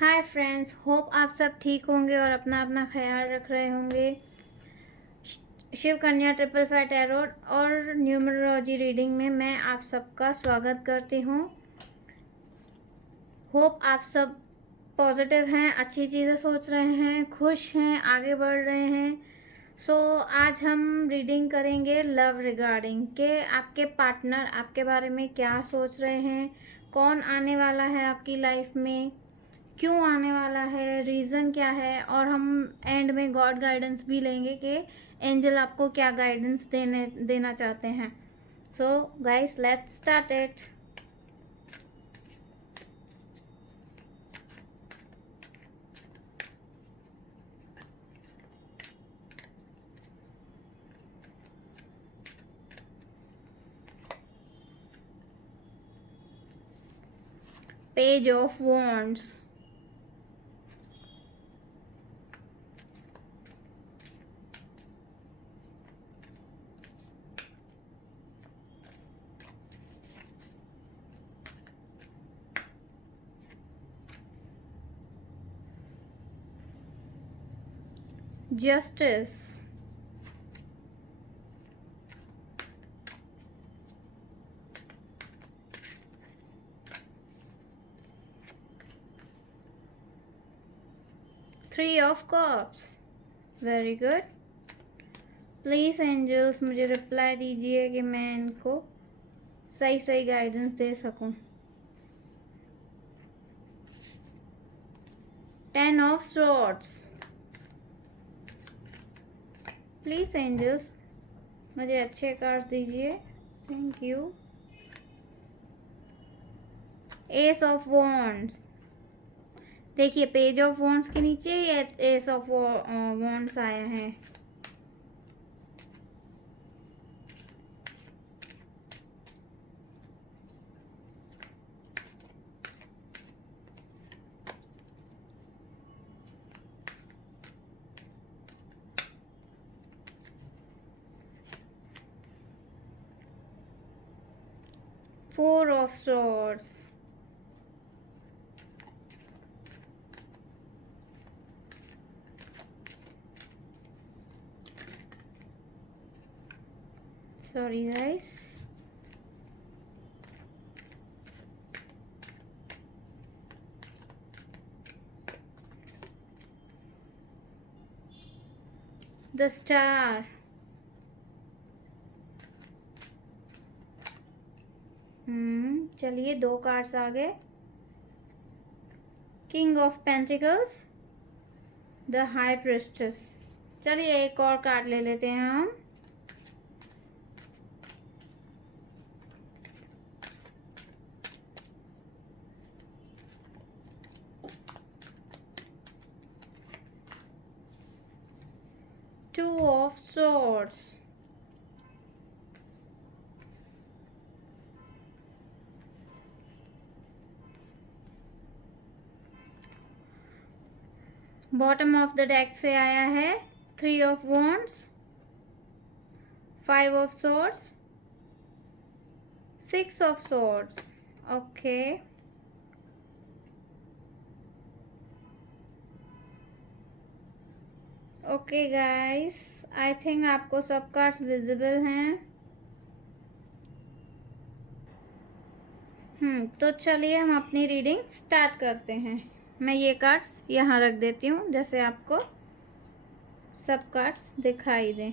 Hi friends, hope आप सब ठीक होंगे और अपना अपना ख्याल रख रहे होंगे। शिव कन्या ट्रिपल फाइव टैरो और न्यूमरोलॉजी रीडिंग में मैं आप सबका स्वागत करती हूँ। होप आप सब पॉजिटिव हैं, अच्छी चीज़ें सोच रहे हैं, खुश हैं, आगे बढ़ रहे हैं। आज हम रीडिंग करेंगे लव रिगार्डिंग के आपके पार्टनर आपके बारे में क्या सोच रहे हैं, कौन आने वाला है आपकी लाइफ में, क्यों आने वाला है, रीज़न क्या है, और हम एंड में गॉड गाइडेंस भी लेंगे कि एंजल आपको क्या गाइडेंस देना चाहते हैं। So guys, let's start it. Page of wands, justice, three of cups. Very good. Please angels मुझे रिप्लाई दीजिए कि मैं इनको सही सही गाइडेंस दे सकूं। Ten of swords. Please angels मुझे अच्छे कार्ड दीजिए, thank you. Ace of wands. देखिए, पेज ऑफ वॉन्ड्स के नीचे ये एस ऑफ वॉन्ड्स आया है। Four of swords। Sorry guys, the star। चलिए, दो कार्ड्स आ गए। King of pentacles, the high priestess. चलिए एक और कार्ड ले लेते हैं हम। Two of swords। Bottom of the deck से आया है three of wands, five of swords, six of swords। Okay, okay guys, I think आपको सब कार्ड्स विजिबल हैं। तो चलिए हम अपनी रीडिंग स्टार्ट करते हैं। मैं ये कार्ड्स यहाँ रख देती हूँ जैसे आपको सब कार्ड्स दिखाई दें।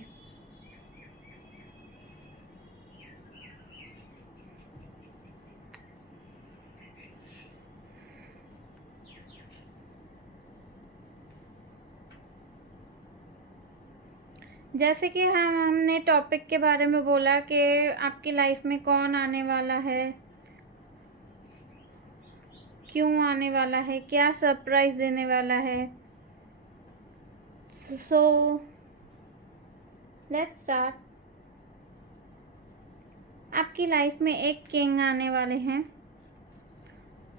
जैसे कि हमने टॉपिक के बारे में बोला कि आपकी लाइफ में कौन आने वाला है, क्यों आने वाला है, क्या सरप्राइज देने वाला है। So let's start. आपकी लाइफ में एक किंग आने वाले हैं।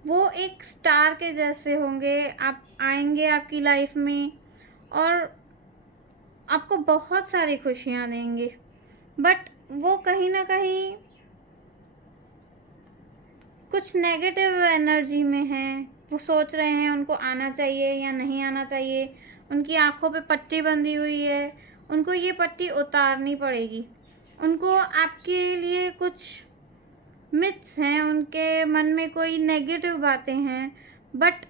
वो एक स्टार के जैसे होंगे, आप आएंगे आपकी लाइफ में और आपको बहुत सारी खुशियाँ देंगे। बट वो कहीं ना कहीं कुछ नेगेटिव एनर्जी में है, वो सोच रहे हैं उनको आना चाहिए या नहीं आना चाहिए, उनकी आँखों पे पट्टी बंधी हुई है, उनको ये पट्टी उतारनी पड़ेगी। उनको आपके लिए कुछ मिथ्स हैं, उनके मन में कोई नेगेटिव बातें हैं, बट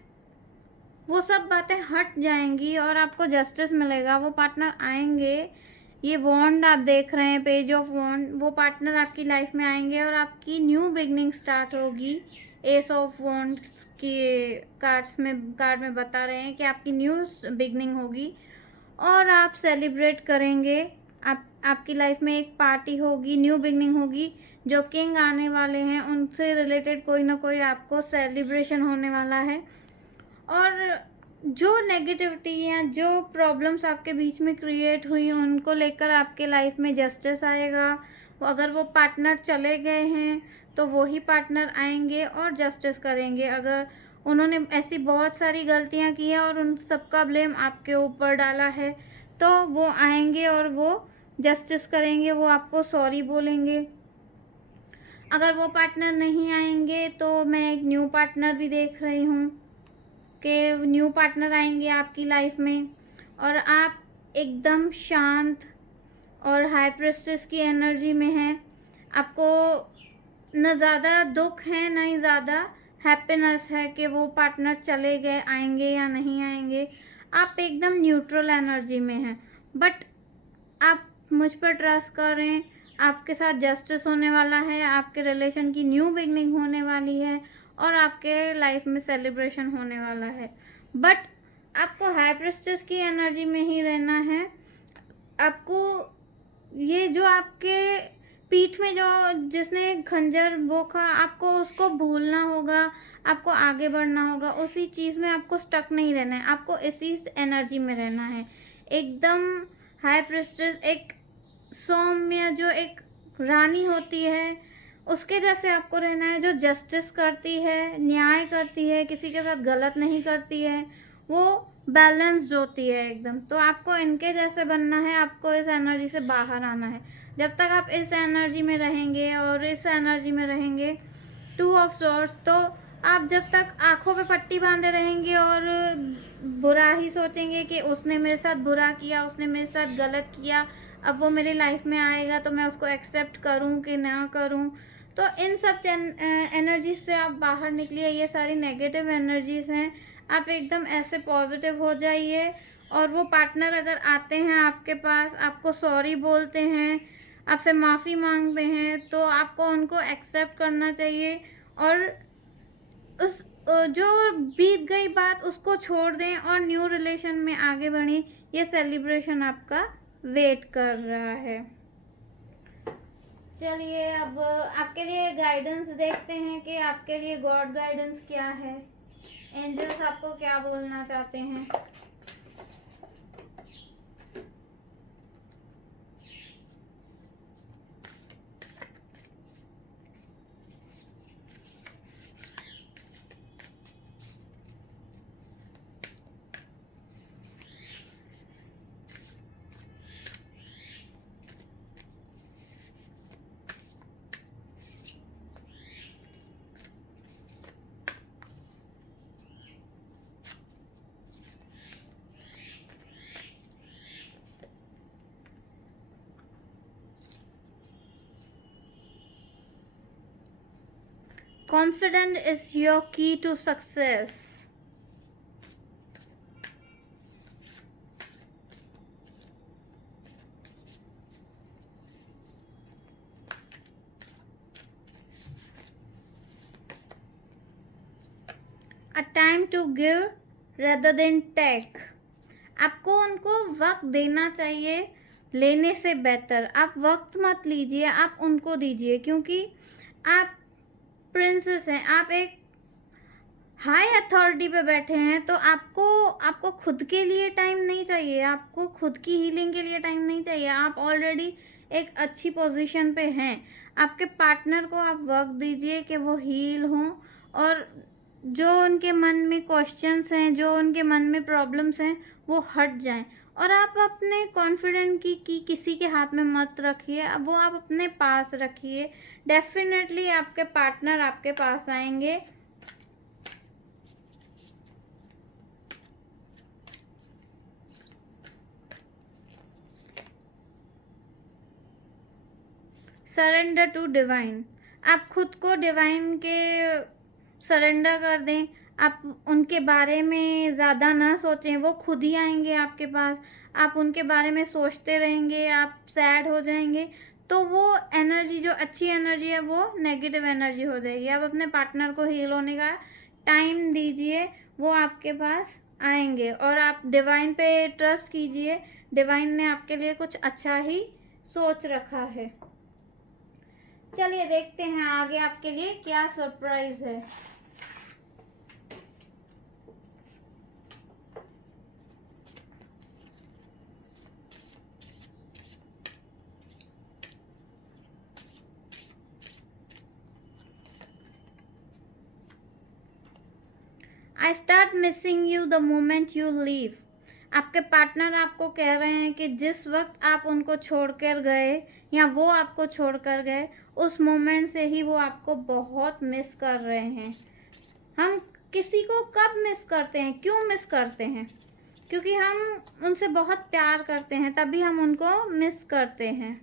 वो सब बातें हट जाएंगी और आपको जस्टिस मिलेगा। वो पार्टनर आएंगे, ये वॉन्ड आप देख रहे हैं, पेज ऑफ वॉन्ड, वो पार्टनर आपकी लाइफ में आएंगे और आपकी न्यू बिगनिंग स्टार्ट होगी। एस ऑफ वॉन्ड्स के कार्ड में बता रहे हैं कि आपकी न्यू बिगनिंग होगी और आप सेलिब्रेट करेंगे। आपकी लाइफ में एक पार्टी होगी, न्यू बिगनिंग होगी। जो किंग आने वाले हैं उनसे रिलेटेड कोई ना कोई आपको सेलिब्रेशन होने वाला है। और जो नेगेटिविटी या जो प्रॉब्लम्स आपके बीच में क्रिएट हुई उनको लेकर आपके लाइफ में जस्टिस आएगा। अगर वो पार्टनर चले गए हैं तो वही पार्टनर आएंगे और जस्टिस करेंगे। अगर उन्होंने ऐसी बहुत सारी गलतियां की हैं और उन सबका ब्लेम आपके ऊपर डाला है तो वो आएंगे और वो जस्टिस करेंगे, वो आपको सॉरी बोलेंगे। अगर वो पार्टनर नहीं आएंगे तो मैं एक न्यू पार्टनर भी देख रही हूँ कि न्यू पार्टनर आएंगे आपकी लाइफ में और आप एकदम शांत और हाई प्रेस्टिस की एनर्जी में हैं। आपको न ज़्यादा दुख है न ही ज़्यादा हैप्पीनेस है कि वो पार्टनर चले गए, आएंगे या नहीं आएंगे। आप एकदम न्यूट्रल एनर्जी में हैं, बट आप मुझ पर ट्रस्ट कर रहे हैं। आपके साथ जस्टिस होने वाला है, आपके रिलेशन की न्यू बिगनिंग होने वाली है और आपके लाइफ में सेलिब्रेशन होने वाला है। बट आपको हाई प्रेस्टिस की एनर्जी में ही रहना है। आपको ये जो आपके पीठ में जो जिसने खंजर बोखा, आपको उसको भूलना होगा, आपको आगे बढ़ना होगा। उसी चीज़ में आपको स्टक नहीं रहना है, आपको इसी एनर्जी में रहना है। एकदम हाई प्रेस्टिस, एक सौम्य जो एक रानी होती है उसके जैसे आपको रहना है, जो जस्टिस करती है, न्याय करती है, किसी के साथ गलत नहीं करती है, वो बैलेंस्ड होती है एकदम। तो आपको इनके जैसे बनना है, आपको इस एनर्जी से बाहर आना है। जब तक आप इस एनर्जी में रहेंगे और इस एनर्जी में रहेंगे टू ऑफ सॉर्ड्स, तो आप जब तक आंखों पे पट्टी बांधे रहेंगे और बुरा ही सोचेंगे कि उसने मेरे साथ बुरा किया, उसने मेरे साथ गलत किया, अब वो मेरी लाइफ में आएगा तो मैं उसको एक्सेप्ट करूं कि ना करूं। तो इन सब एनर्जीज से आप बाहर निकलिए। ये सारी नेगेटिव एनर्जीज हैं, आप एकदम ऐसे पॉजिटिव हो जाइए। और वो पार्टनर अगर आते हैं आपके पास, आपको सॉरी बोलते हैं, आपसे माफ़ी मांगते हैं, तो आपको उनको एक्सेप्ट करना चाहिए और उस जो बीत गई बात उसको छोड़ दें और न्यू रिलेशन में आगे बढ़ें। ये सेलिब्रेशन आपका वेट कर रहा है। चलिए अब आपके लिए गाइडेंस देखते हैं कि आपके लिए गॉड गाइडेंस क्या है, एंजल्स आपको क्या बोलना चाहते हैं। Confidence is your key to success. A time to give rather than take. आपको उनको वक्त देना चाहिए लेने से बेहतर। आप वक्त मत लीजिए, आप उनको दीजिए, क्योंकि आप प्रिंसेस हैं, आप एक हाई अथॉरिटी पे बैठे हैं। तो आपको खुद के लिए टाइम नहीं चाहिए, आपको खुद की हीलिंग के लिए टाइम नहीं चाहिए। आप ऑलरेडी एक अच्छी पोजीशन पे हैं। आपके पार्टनर को आप वक्त दीजिए कि वो हील हों और जो उनके मन में क्वेश्चंस हैं, जो उनके मन में प्रॉब्लम्स हैं, वो हट जाएं। और आप अपने कॉन्फिडेंट की किसी के हाथ में मत रखिए, अब वो आप अपने पास रखिए। डेफिनेटली आपके पार्टनर आपके पास आएंगे। Surrender to divine. आप खुद को डिवाइन के सरेंडर कर दें। आप उनके बारे में ज़्यादा ना सोचें, वो खुद ही आएंगे आपके पास। आप उनके बारे में सोचते रहेंगे, आप सैड हो जाएंगे, तो वो एनर्जी, जो अच्छी एनर्जी है, वो नेगेटिव एनर्जी हो जाएगी। आप अपने पार्टनर को हील होने का टाइम दीजिए, वो आपके पास आएंगे। और आप डिवाइन पे ट्रस्ट कीजिए, डिवाइन ने आपके लिए कुछ अच्छा ही सोच रखा है। चलिए देखते हैं आगे आपके लिए क्या सरप्राइज है। I start missing you the moment you leave. आपके पार्टनर आपको कह रहे हैं कि जिस वक्त आप उनको छोड़कर गए या वो आपको छोड़कर गए, उस मोमेंट से ही वो आपको बहुत मिस कर रहे हैं। हम किसी को कब मिस करते हैं, क्यों मिस करते हैं? क्योंकि हम उनसे बहुत प्यार करते हैं, तभी हम उनको मिस करते हैं।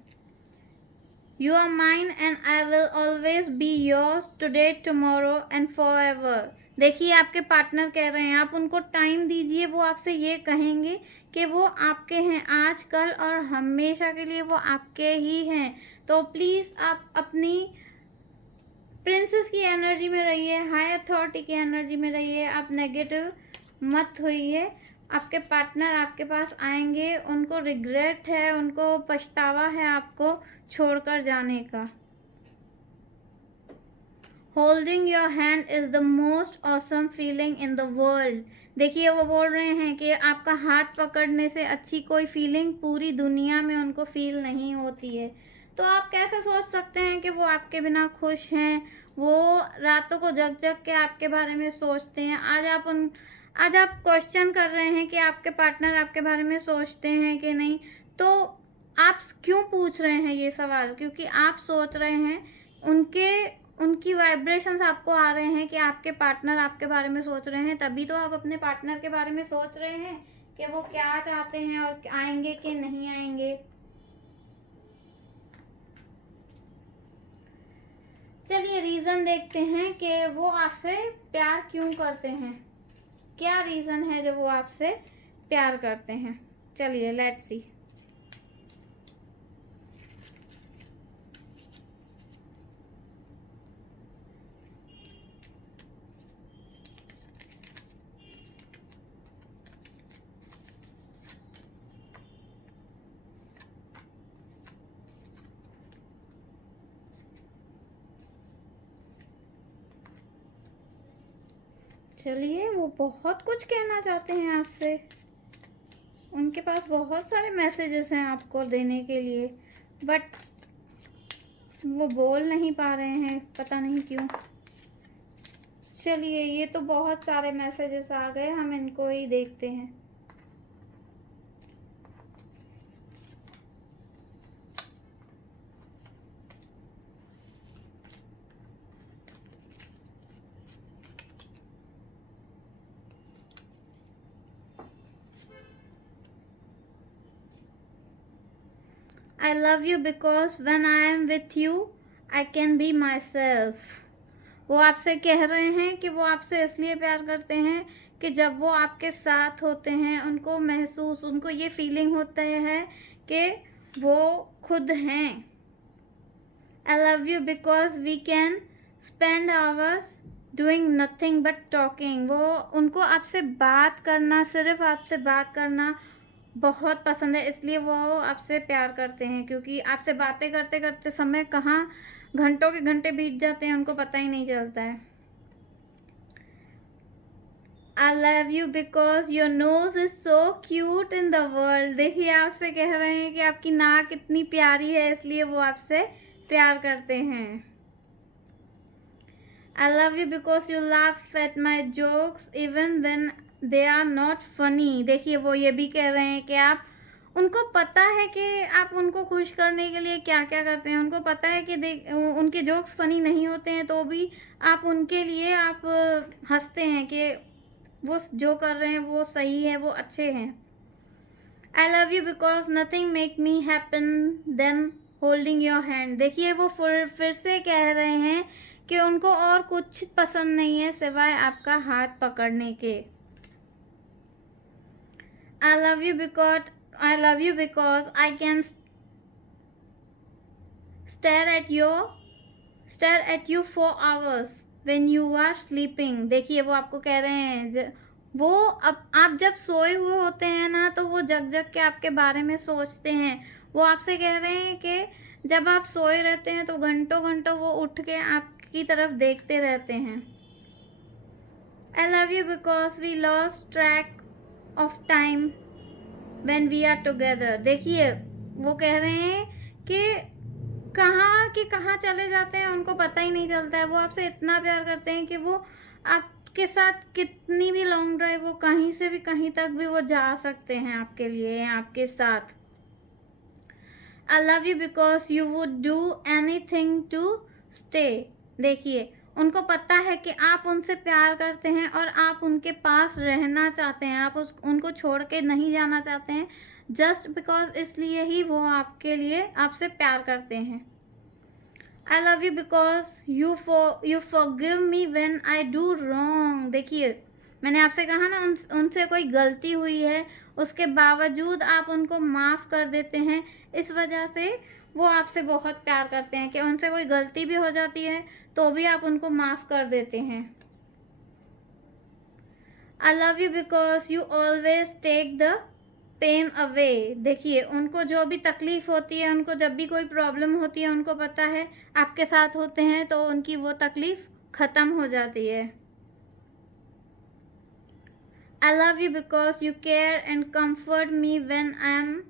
You are mine and I will always be yours today, tomorrow and forever. देखिए आपके पार्टनर कह रहे हैं, आप उनको टाइम दीजिए, वो आपसे ये कहेंगे कि वो आपके हैं आज, कल और हमेशा के लिए वो आपके ही हैं। तो प्लीज़ आप अपनी प्रिंसेस की एनर्जी में रहिए, हाई अथॉरिटी की एनर्जी में रहिए, आप नेगेटिव मत होइए। आपके पार्टनर आपके पास आएंगे, उनको रिग्रेट है, उनको पछतावा है आपको छोड़कर जाने का। Holding your hand is the most awesome feeling in the world. देखिए वो बोल रहे हैं कि आपका हाथ पकड़ने से अच्छी कोई फीलिंग पूरी दुनिया में उनको फील नहीं होती है। तो आप कैसे सोच सकते हैं कि वो आपके बिना खुश हैं? वो रातों को जग जग के आपके बारे में सोचते हैं। आज आप क्वेश्चन कर रहे हैं कि आपके पार्टनर आपके बारे में सोचते हैं कि नहीं। तो आप क्यों पूछ रहे हैं ये सवाल? क्योंकि आप सोच रहे हैं, उनकी वाइब्रेशंस आपको आ रहे हैं कि आपके पार्टनर आपके बारे में सोच रहे हैं। तभी तो आप अपने पार्टनर के बारे में सोच रहे हैं कि वो क्या चाहते हैं और आएंगे कि नहीं आएंगे। चलिए रीज़न देखते हैं कि वो आपसे प्यार क्यों करते हैं। क्या रीज़न है जो वो आपसे प्यार करते हैं? चलिए लेट्स सी। चलिए वो बहुत कुछ कहना चाहते हैं आपसे, उनके पास बहुत सारे मैसेजेस हैं आपको देने के लिए, बट वो बोल नहीं पा रहे हैं, पता नहीं क्यों। चलिए ये तो बहुत सारे मैसेजेस आ गए, हम इनको ही देखते हैं। I love you because when I am with you, I can be myself. वो आपसे कह रहे हैं कि वो आपसे इसलिए प्यार करते हैं कि जब वो आपके साथ होते हैं, उनको ये फीलिंग होता है कि वो खुद हैं। I love you because we can spend hours doing nothing but talking. उनको आपसे बात करना, सिर्फ आपसे बात करना बहुत पसंद है, इसलिए वो आपसे प्यार करते हैं। क्योंकि आपसे बातें करते करते समय कहाँ घंटों के घंटे बीत जाते हैं, उनको पता ही नहीं चलता है। I love you because your nose is so cute in the world. देखिए आपसे कह रहे हैं कि आपकी नाक इतनी प्यारी है, इसलिए वो आपसे प्यार करते हैं। I love you because you laugh at my jokes even when they are not funny. देखिए वो ये भी कह रहे हैं कि उनको पता है कि आप उनको खुश करने के लिए क्या क्या करते हैं। उनको पता है कि उनके जोक्स फ़नी नहीं होते हैं, तो भी आप उनके लिए आप हंसते हैं कि वो जो कर रहे हैं वो सही है, वो अच्छे हैं। I love you because nothing make me happen then holding your hand. देखिए वो फिर से कह रहे हैं कि उनको और कुछ पसंद नहीं है सिवाय आपका हाथ पकड़ने के। I love you because I can stare at you for hours when you are sleeping। देखिए वो आपको कह रहे हैं वो अब आप जब सोए हुए होते हैं ना तो वो जग जग के आपके बारे में सोचते हैं। वो आपसे कह रहे हैं कि जब आप सोए रहते हैं तो घंटों घंटों वो उठ के आपकी तरफ देखते रहते हैं। I love you because we lost track of time when we are together। देखिए वो कह रहे हैं कि कहाँ चले जाते हैं उनको पता ही नहीं चलता है। वो आपसे इतना प्यार करते हैं कि वो आपके साथ कितनी भी लॉन्ग ड्राइव हो, कहीं से भी कहीं तक भी वो जा सकते हैं आपके लिए, आपके साथ। I love you because you would do anything to stay। देखिए उनको पता है कि आप उनसे प्यार करते हैं और आप उनके पास रहना चाहते हैं, आप उनको छोड़ के नहीं जाना चाहते हैं, जस्ट बिकॉज इसलिए ही वो आपके लिए आपसे प्यार करते हैं। I love you because you forgive me when I do wrong। देखिए मैंने आपसे कहा ना उनसे कोई गलती हुई है उसके बावजूद आप उनको माफ़ कर देते हैं। इस वजह से वो आपसे बहुत प्यार करते हैं कि उनसे कोई गलती भी हो जाती है तो भी आप उनको माफ़ कर देते हैं। I love you because you always take the pain away. देखिए उनको जो भी तकलीफ़ होती है, उनको जब भी कोई प्रॉब्लम होती है, उनको पता है आपके साथ होते हैं तो उनकी वो तकलीफ़ ख़त्म हो जाती है। I love you because you care and comfort me when I am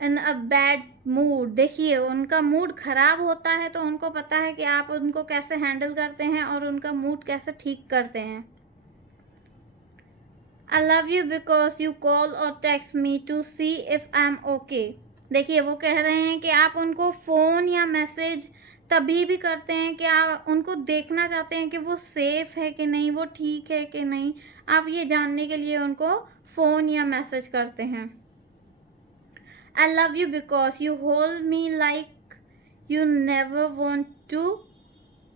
in a bad mood। देखिए उनका मूड ख़राब होता है तो उनको पता है कि आप उनको कैसे हैंडल करते हैं और उनका मूड कैसे ठीक करते हैं। I love you because you call or text me to see if I'm okay। देखिए वो कह रहे हैं कि आप उनको फ़ोन या मैसेज तभी भी करते हैं कि आप उनको देखना चाहते हैं कि वो सेफ़ है कि नहीं, वो ठीक है कि नहीं, आप ये जानने के लिए उनको फ़ोन या मैसेज करते हैं। I love you because you hold me like you never want to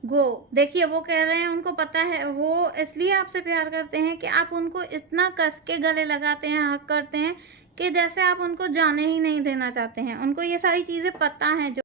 गो। देखिए वो कह रहे हैं उनको पता है, वो इसलिए आपसे प्यार करते हैं कि आप उनको इतना कस के गले लगाते हैं, हक करते हैं कि जैसे आप उनको जाने ही नहीं देना चाहते हैं। उनको ये सारी चीज़ें पता हैं जो